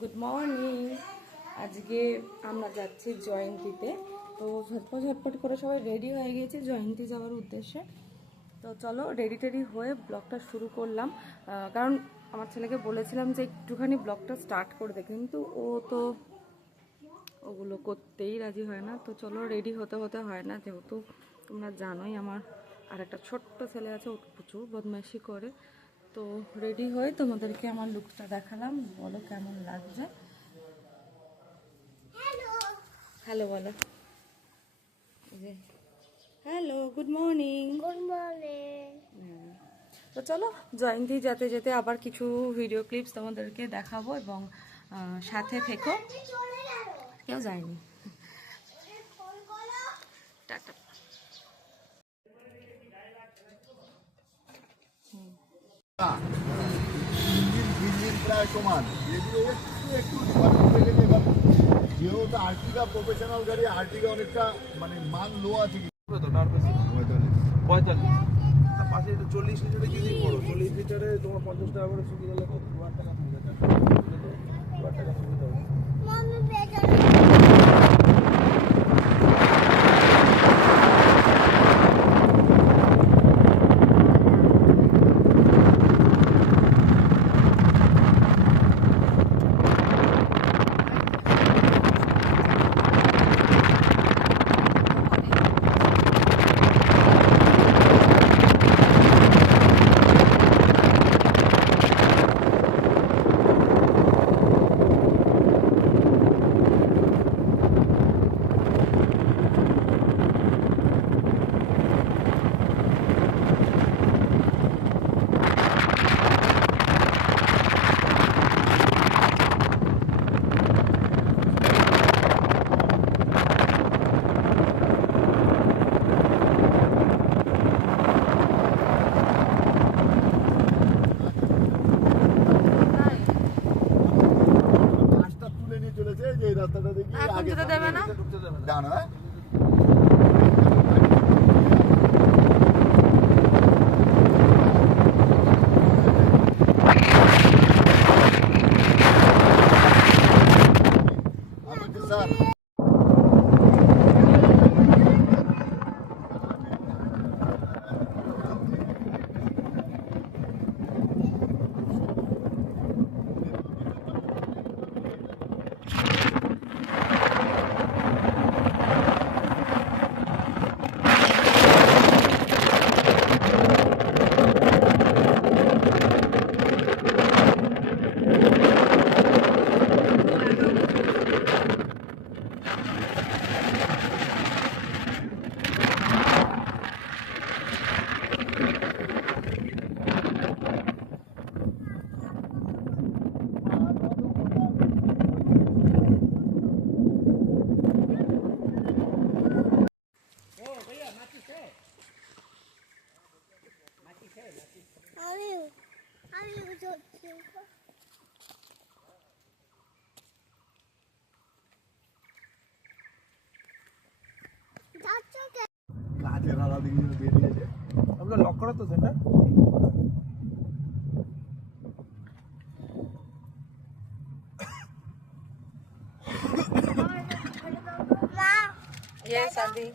Good morning. আজকে আমরা যাচ্ছি জয়ন্তীতে। তো ঝটপট করে সবাই রেডি হয়ে গিয়েছি জয়ন্তী যাওয়ার উদ্দেশ্যে। তো চলো রেডি টেডি হয়ে ব্লগটা শুরু করলাম, কারণ আমার ছেলেকে বলেছিলাম যে একটুখানি ব্লগটা স্টার্ট করতে, কিন্তু ও তো ওগুলো করতেই রাজি হয় না। তো চলো রেডি হতে হতে হয় না, যেহেতু তোমরা জানোই আমার আর একটা ছোট্ট ছেলে আছে, ও প্রচুর বদমাইশি করে। তো রেডি হয়ে তোমাদেরকে আমার লুকটা দেখালাম, বলো কেমন লাগছে। হ্যালো বলো। Hello, good morning. Good morning. তো চলো জয়ন্তী যেতে যেতে আবার কিছু ভিডিও ক্লিপস তোমাদেরকে দেখাবো, এবং সাথে থেকো। কেউ যায়নি, টাটা। প্রায় সমান, যেগুলো একটু যেহেতু আর্টিকা প্রফেশনাল গাড়ি, আর্টিকা অনেকটা মানে মান লো আছে। 45 তার পাশে 40 লিটারে যদি করো, 40 লিটারে তোমার 50 টাকা করে সুবিধা হলে 2 টাকা সুবিধা, 2 টাকা সুবিধা হবে। মাম্মি বেজার গাছটা তুলে নিয়ে চলেছে যে এই রাস্তাটা দেখি এখন আগে যেতে দেবে না? ঢুকতে দেবে না। ডান, হ্যাঁ আমি তো স্যার আমি আমি যাচ্ছি। যাচ্ছ কে? গাছের আড়া দিকে বেরিয়েছে। আপনার লক করা তো সেটা? মা ইয়েস আদি।